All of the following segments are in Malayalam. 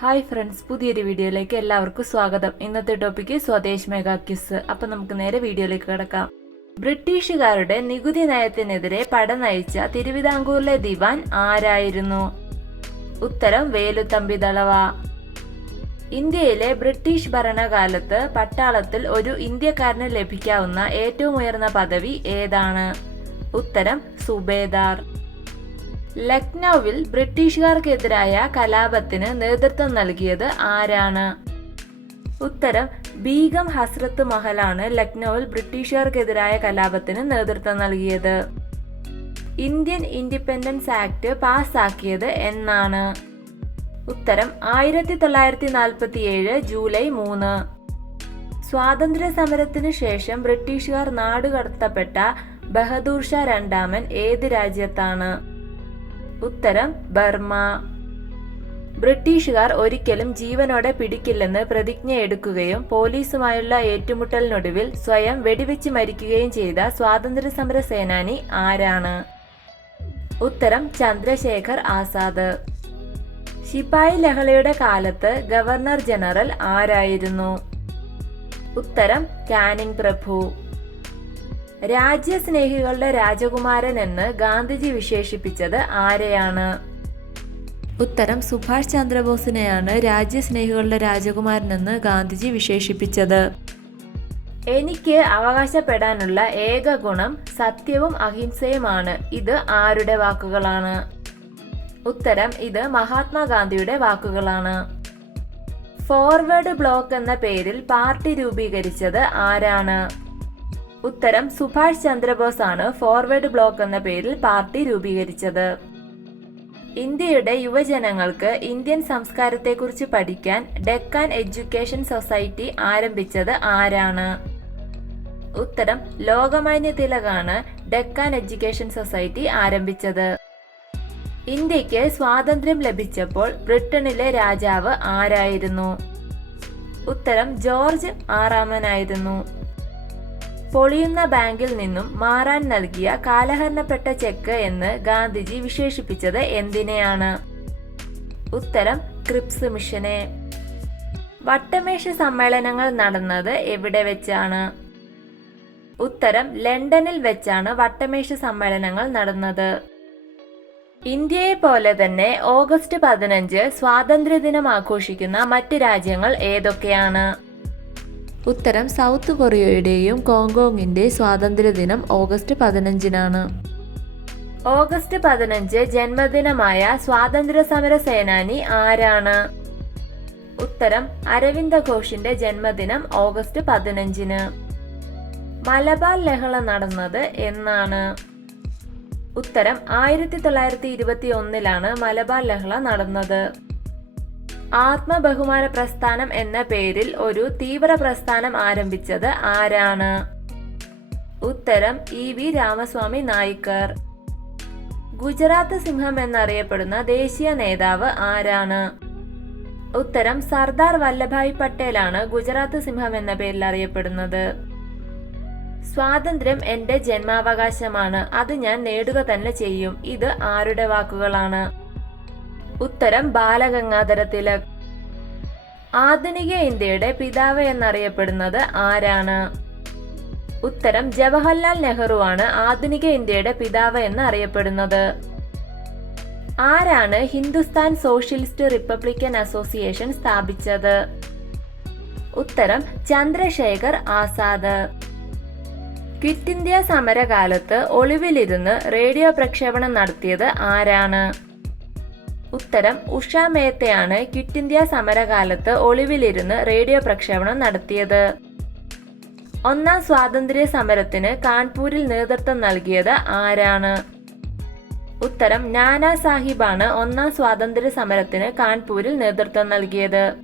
ഹായ് ഫ്രണ്ട്സ് പുതിയൊരു വീഡിയോയിലേക്ക് എല്ലാവർക്കും സ്വാഗതം. ഇന്നത്തെ ടോപ്പിക്ക് സ്വദേശ് മെഗാ കിസ് അപ്പൊ നമുക്ക് നേരെ വീഡിയോയിലേക്ക് കിടക്കാം. ബ്രിട്ടീഷുകാരുടെ നികുതി നയത്തിനെതിരെ പട നയിച്ച തിരുവിതാംകൂറിലെ ദിവാൻ ആരായിരുന്നു? ഉത്തരം വേലുത്തമ്പി ദളവ. ഇന്ത്യയിലെ ബ്രിട്ടീഷ് ഭരണകാലത്ത് പട്ടാളത്തിൽ ഒരു ഇന്ത്യക്കാരന് ലഭിക്കാവുന്ന ഏറ്റവും ഉയർന്ന പദവി ഏതാണ്? ഉത്തരം സുബേദാർ. ലക്നൌവിൽ ബ്രിട്ടീഷുകാർക്കെതിരായ കലാപത്തിന് നേതൃത്വം നൽകിയത് ആരാണ്? ഉത്തരം ബീഗം ഹസ്രത്ത് മഹലാണ് ലക്നൌവിൽ ബ്രിട്ടീഷുകാർക്കെതിരായ കലാപത്തിന് നേതൃത്വം നൽകിയത്. ഇന്ത്യൻ ഇൻഡിപെൻഡൻസ് ആക്ട് പാസ്സാക്കിയത് എന്നാണ്. ഉത്തരം ആയിരത്തി തൊള്ളായിരത്തി നാൽപ്പത്തി ഏഴ് ജൂലൈ മൂന്ന്. സ്വാതന്ത്ര്യ സമരത്തിനു ശേഷം ബ്രിട്ടീഷുകാർ നാടുകടത്തപ്പെട്ട ബഹദൂർ ഷാ രണ്ടാമൻ ഏത് രാജ്യത്താണ്? ഉത്തരം ബർമ ബ്രിട്ടീഷുകാർ ഒരിക്കലും ജീവനോടെ പിടിക്കില്ലെന്ന് പ്രതിജ്ഞ എടുക്കുകയും പോലീസുമായുള്ള ഏറ്റുമുട്ടലിനൊടുവിൽ സ്വയം വെടിവെച്ച് മരിക്കുകയും ചെയ്ത സ്വാതന്ത്ര്യ സമര സേനാനി ആരാണ്? ഉത്തരം ചന്ദ്രശേഖർ ആസാദ്. ശിപായി ലഹളയുടെ കാലത്ത് ഗവർണർ ജനറൽ ആരായിരുന്നു? ഉത്തരം കാനിംഗ് പ്രഭു. രാജ്യസ്നേഹികളുടെ രാജകുമാരൻ എന്ന് ഗാന്ധിജി വിശേഷിപ്പിച്ചത് ആരെയാണ്? ഉത്തരം സുഭാഷ് ചന്ദ്രബോസിനെയാണ് രാജ്യസ്നേഹികളുടെ രാജകുമാരൻ എന്ന് ഗാന്ധിജി വിശേഷിപ്പിച്ചത്. എനിക്ക് അവകാശപ്പെടാനുള്ള ഏക ഗുണം സത്യവും അഹിംസയുമാണ്. ഇത് ആരുടെ വാക്കുകളാണ്? ഉത്തരം ഇത് മഹാത്മാഗാന്ധിയുടെ വാക്കുകളാണ്. ഫോർവേഡ് ബ്ലോക്ക് എന്ന പേരിൽ പാർട്ടി രൂപീകരിച്ചത് ആരാണ്? ഉത്തരം സുഭാഷ് ചന്ദ്രബോസ് ആണ് ഫോർവേഡ് ബ്ലോക്ക് എന്ന പേരിൽ പാർട്ടി രൂപീകരിച്ചത്. ഇന്ത്യയുടെ യുവജനങ്ങൾക്ക് ഇന്ത്യൻ സംസ്കാരത്തെക്കുറിച്ച് പഠിക്കാൻ ഡെക്കാൻ എഡ്യൂക്കേഷൻ സൊസൈറ്റി ആരംഭിച്ചത് ആരാണ്? ഉത്തരം ലോകമാന്യ തിലകാണ് ഡെക്കാൻ എഡ്യൂക്കേഷൻ സൊസൈറ്റി ആരംഭിച്ചത്. ഇന്ത്യയ്ക്ക് സ്വാതന്ത്ര്യം ലഭിച്ചപ്പോൾ ബ്രിട്ടനിലെ രാജാവ് ആരായിരുന്നു? ഉത്തരം ജോർജ് ആറാമനായിരുന്നു. പൊളിയുന്ന ബാങ്കിൽ നിന്നും മാറാൻ നൽകിയ കാലഹരണപ്പെട്ട ചെക്ക് എന്ന് ഗാന്ധിജി വിശേഷിപ്പിച്ചത് എന്തിനെയാണ്? ഉത്തരം ക്രിപ്സ് മിഷനെ. വട്ടമേശ സമ്മേളനങ്ങൾ നടന്നത് എവിടെ വെച്ചാണ്? ഉത്തരം ലണ്ടനിൽ വെച്ചാണ് വട്ടമേശ സമ്മേളനങ്ങൾ നടന്നത്. ഇന്ത്യയെ പോലെ തന്നെ ഓഗസ്റ്റ് പതിനഞ്ച് സ്വാതന്ത്ര്യദിനം ആഘോഷിക്കുന്ന മറ്റ് രാജ്യങ്ങൾ ഏതൊക്കെയാണ്? ഉത്തരം സൗത്ത് കൊറിയയുടെയും കോങ്കോങ്ങിന്റെ സ്വാതന്ത്ര്യദിനം ഓഗസ്റ്റ് പതിനഞ്ചിനാണ്. ഓഗസ്റ്റ് പതിനഞ്ച് ജന്മദിനമായ സ്വാതന്ത്ര്യ സമര സേനാനി ആരാണ്? ഉത്തരം അരവിന്ദ ഘോഷിന്റെ ജന്മദിനം ഓഗസ്റ്റ് പതിനഞ്ചിന്. മലബാർ ലഹള നടന്നത് എന്നാണ്. ഉത്തരം ആയിരത്തി തൊള്ളായിരത്തി ഇരുപത്തി ഒന്നിലാണ് മലബാർ ലഹള നടന്നത്. ആത്മബഹുമാന പ്രസ്ഥാനം എന്ന പേരിൽ ഒരു തീവ്ര പ്രസ്ഥാനം ആരംഭിച്ചത് ആരാണ്? ഉത്തരം ഇ വി രാമസ്വാമി നായിക്കർ. ഗുജറാത്ത് സിംഹം എന്നറിയപ്പെടുന്ന ദേശീയ നേതാവ് ആരാണ്? ഉത്തരം സർദാർ വല്ലഭായ് പട്ടേലാണ് ഗുജറാത്ത് സിംഹം എന്ന പേരിൽ അറിയപ്പെടുന്നത്. സ്വാതന്ത്ര്യം എന്റെ ജന്മാവകാശമാണ് അത് ഞാൻ നേടുക തന്നെ ചെയ്യും. ഇത് ആരുടെ വാക്കുകളാണ്? ഉത്തരം ബാലഗംഗാധര തിലക് ആധുനിക ഇന്ത്യയുടെ പിതാവ് എന്നറിയപ്പെടുന്നത് ആരാണ്? ഉത്തരം ജവഹർലാൽ നെഹ്റു ആണ് ആധുനിക ഇന്ത്യയുടെ പിതാവ് എന്ന് അറിയപ്പെടുന്നത് ആരാണ് ഹിന്ദുസ്ഥാൻ സോഷ്യലിസ്റ്റ് റിപ്പബ്ലിക്കൻ അസോസിയേഷൻ സ്ഥാപിച്ചത്? ഉത്തരം ചന്ദ്രശേഖർ ആസാദ്. ക്വിറ്റ് ഇന്ത്യ സമരകാലത്ത് ഒളിവിലിരുന്ന് റേഡിയോ പ്രക്ഷേപണം നടത്തിയത് ആരാണ്? ഉത്തരം ഉഷ മേത്തയാണ് ക്വിറ്റ് ഇന്ത്യ സമരകാലത്ത് ഒളിവിലിരുന്ന് റേഡിയോ പ്രക്ഷേപണം നടത്തിയത്. ഒന്നാം സ്വാതന്ത്ര്യ സമരത്തിന് കാൺപൂരിൽ നേതൃത്വം നൽകിയത് ആരാണ്? ഉത്തരം നാനാ സാഹിബാണ് ഒന്നാം സ്വാതന്ത്ര്യ സമരത്തിന് കാൺപൂരിൽ നേതൃത്വം നൽകിയത്.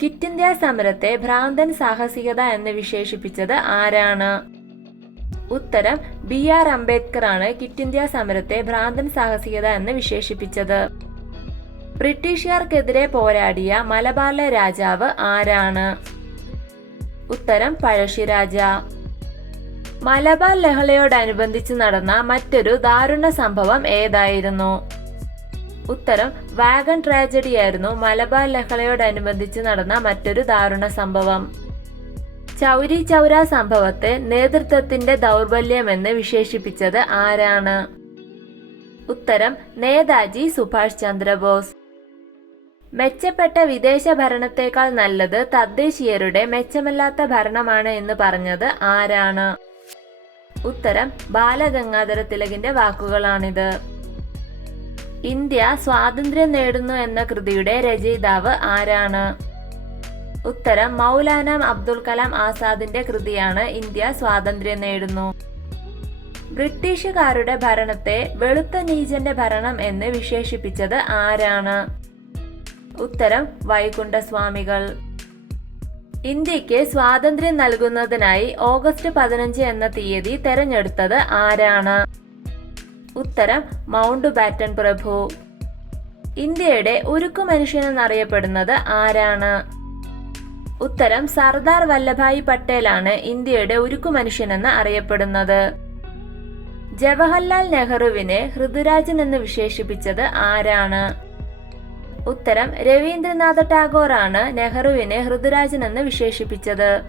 ക്വിറ്റ് ഇന്ത്യ സമരത്തെ ഭ്രാന്തൻ സാഹസികത എന്ന് വിശേഷിപ്പിച്ചത് ആരാണ്? ഉത്തരം ബി ആർ അംബേദ്കർ ആണ് കിറ്റ് ഇന്ത്യ സമരത്തെ ഭ്രാന്തൻ സാഹസികത എന്ന് വിശേഷിപ്പിച്ചത്. ബ്രിട്ടീഷുകാർക്കെതിരെ പോരാടിയ മലബാറിലെ രാജാവ് ആരാണ്? ഉത്തരം പഴശ്ശിരാജ മലബാർ ലഹളയോടനുബന്ധിച്ച് നടന്ന മറ്റൊരു ദാരുണ സംഭവം ഏതായിരുന്നു? ഉത്തരം വാഗൺ ട്രാജഡി ആയിരുന്നു മലബാർ ലഹളയോടനുബന്ധിച്ച് നടന്ന മറ്റൊരു ദാരുണ സംഭവം. ചൗരി ചൗര സംഭവത്തെ നേതൃത്വത്തിന്റെ ദൗർബല്യമെന്ന് വിശേഷിപ്പിച്ചത് ആരാണ്? ഉത്തരം നേതാജി സുഭാഷ് ചന്ദ്രബോസ്. മെച്ചപ്പെട്ട വിദേശ ഭരണത്തേക്കാൾ നല്ലത് തദ്ദേശീയരുടെ മെച്ചമല്ലാത്ത ഭരണമാണ് എന്ന് പറഞ്ഞത് ആരാണ്? ഉത്തരം ബാലഗംഗാധര തിലകിന്റെ വാക്കുകളാണിത്. ഇന്ത്യ സ്വാതന്ത്ര്യം നേടുന്നു എന്ന കൃതിയുടെ രചയിതാവ് ആരാണ്? ഉത്തരം മൗലാന അബ്ദുൽ കലാം ആസാദിന്റെ കൃതിയാണ് ഇന്ത്യ സ്വാതന്ത്ര്യം നേടുന്നു. ബ്രിട്ടീഷുകാരുടെ ഭരണത്തെ വെളുത്ത നീചന്റെ ഭരണം എന്ന് വിശേഷിപ്പിച്ചത് ആരാണ്? ഉത്തരം വൈകുണ്ഠസ്വാമികൾ. ഇന്ത്യയ്ക്ക് സ്വാതന്ത്ര്യം നൽകുന്നതിനായി ഓഗസ്റ്റ് പതിനഞ്ച് എന്ന തീയതി തെരഞ്ഞെടുത്തത് ആരാണ്? ഉത്തരം മൗണ്ട് ബാറ്റൺ പ്രഭു. ഇന്ത്യയുടെ ഉരുക്കു മനുഷ്യനെന്നറിയപ്പെടുന്നത് ആരാണ്? ഉത്തരം സർദാർ വല്ലഭായി പട്ടേലാണ് ഇന്ത്യയുടെ ഉരുക്കു മനുഷ്യനെന്ന് അറിയപ്പെടുന്നത്. ജവഹർലാൽ നെഹ്റുവിനെ ഹൃദുരാജൻ എന്ന് വിശേഷിപ്പിച്ചത് ആരാണ്? ഉത്തരം രവീന്ദ്രനാഥ ടാഗോറാണ് നെഹ്റുവിനെ ഹൃദുരാജൻ എന്ന് വിശേഷിപ്പിച്ചത്.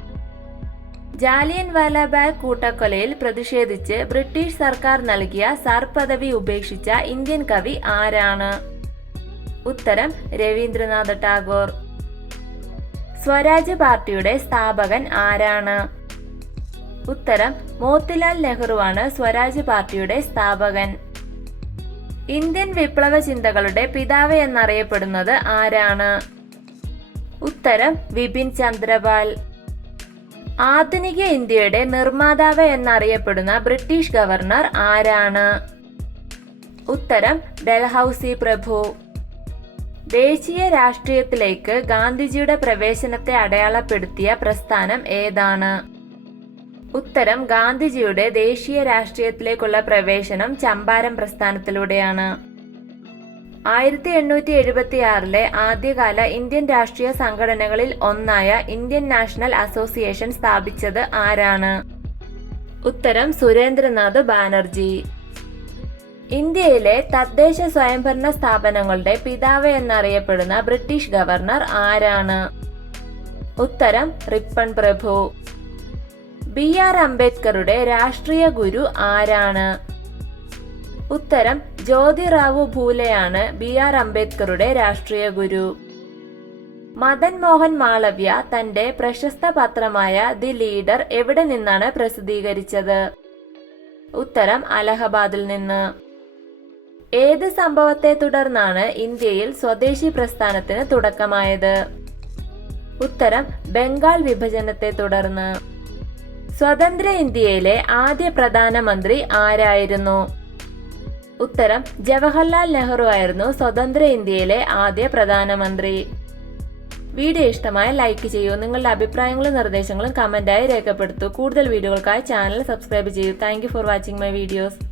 ജാലിയൻ വാലാബാഗ് കൂട്ടക്കൊലയിൽ പ്രതിഷേധിച്ച് ബ്രിട്ടീഷ് സർക്കാർ നൽകിയ സർപദവി ഉപേക്ഷിച്ച ഇന്ത്യൻ കവി ആരാണ്? ഉത്തരം രവീന്ദ്രനാഥ ടാഗോർ. സ്വരാജ് പാർട്ടിയുടെ സ്ഥാപകൻ ആരാണ്? ഉത്തരം മോത്തിലാൽ നെഹ്റുവാണ് സ്വരാജ് പാർട്ടിയുടെ സ്ഥാപകൻ. ഇന്ത്യൻ വിപ്ലവ ചിന്തകളുടെ പിതാവ് എന്നറിയപ്പെടുന്നത് ആരാണ്? ഉത്തരം വിപിൻ ചന്ദ്രപാൽ. ആധുനിക ഇന്ത്യയുടെ നിർമ്മാതാവ് എന്നറിയപ്പെടുന്ന ബ്രിട്ടീഷ് ഗവർണർ ആരാണ്? ഉത്തരം ഡൽഹൌസി പ്രഭു. ദേശീയ രാഷ്ട്രീയത്തിലേക്ക് ഗാന്ധിജിയുടെ പ്രവേശനത്തെ അടയാളപ്പെടുത്തിയ പ്രസ്ഥാനം ഏതാണ്? ഉത്തരം ഗാന്ധിജിയുടെ ദേശീയ രാഷ്ട്രീയത്തിലേക്കുള്ള പ്രവേശനം ചമ്പാരം പ്രസ്ഥാനത്തിലൂടെയാണ്. ആയിരത്തി എണ്ണൂറ്റി എഴുപത്തി ആറിലെ ആദ്യകാല ഇന്ത്യൻ രാഷ്ട്രീയ സംഘടനകളിൽ ഒന്നായ ഇന്ത്യൻ നാഷണൽ അസോസിയേഷൻ സ്ഥാപിച്ചത് ആരാണ്? ഉത്തരം സുരേന്ദ്രനാഥ് ബാനർജി. ഇന്ത്യയിലെ തദ്ദേശ സ്വയംഭരണ സ്ഥാപനങ്ങളുടെ പിതാവ് എന്നറിയപ്പെടുന്ന ബ്രിട്ടീഷ് ഗവർണർ ആരാണ്? ഉത്തരം റിപ്പൺ പ്രഭു. ബി ആർ അംബേദ്കറുടെ രാഷ്ട്രീയ ഗുരു ആരാണ്? ഉത്തരം ജ്യോതിറാവു ഭൂലെയാണ് ബി ആർ അംബേദ്കറുടെ രാഷ്ട്രീയ ഗുരു. മദൻ മോഹൻ മാളവ്യ തന്റെ പ്രശസ്ത പത്രമായ ദി ലീഡർ എവിടെ നിന്നാണ് പ്രസിദ്ധീകരിച്ചത്? ഉത്തരം അലഹബാദിൽ നിന്ന്. ഏത് സംഭവത്തെ തുടർന്നാണ് ഇന്ത്യയിൽ സ്വദേശി പ്രസ്ഥാനത്തിന് തുടക്കമായത്? ഉത്തരം ബംഗാൾ വിഭജനത്തെ തുടർന്ന്. സ്വതന്ത്ര ഇന്ത്യയിലെ ആദ്യ പ്രധാനമന്ത്രി ആരായിരുന്നു? ഉത്തരം ജവഹർലാൽ നെഹ്റു ആയിരുന്നു സ്വതന്ത്ര ഇന്ത്യയിലെ ആദ്യ പ്രധാനമന്ത്രി. വീഡിയോ ഇഷ്ടമായ ലൈക്ക് ചെയ്യൂ. നിങ്ങളുടെ അഭിപ്രായങ്ങളും നിർദ്ദേശങ്ങളും കമന്റായി രേഖപ്പെടുത്തൂ. കൂടുതൽ വീഡിയോകൾക്കായി ചാനൽ സബ്സ്ക്രൈബ് ചെയ്യൂ. Thank for watching my videos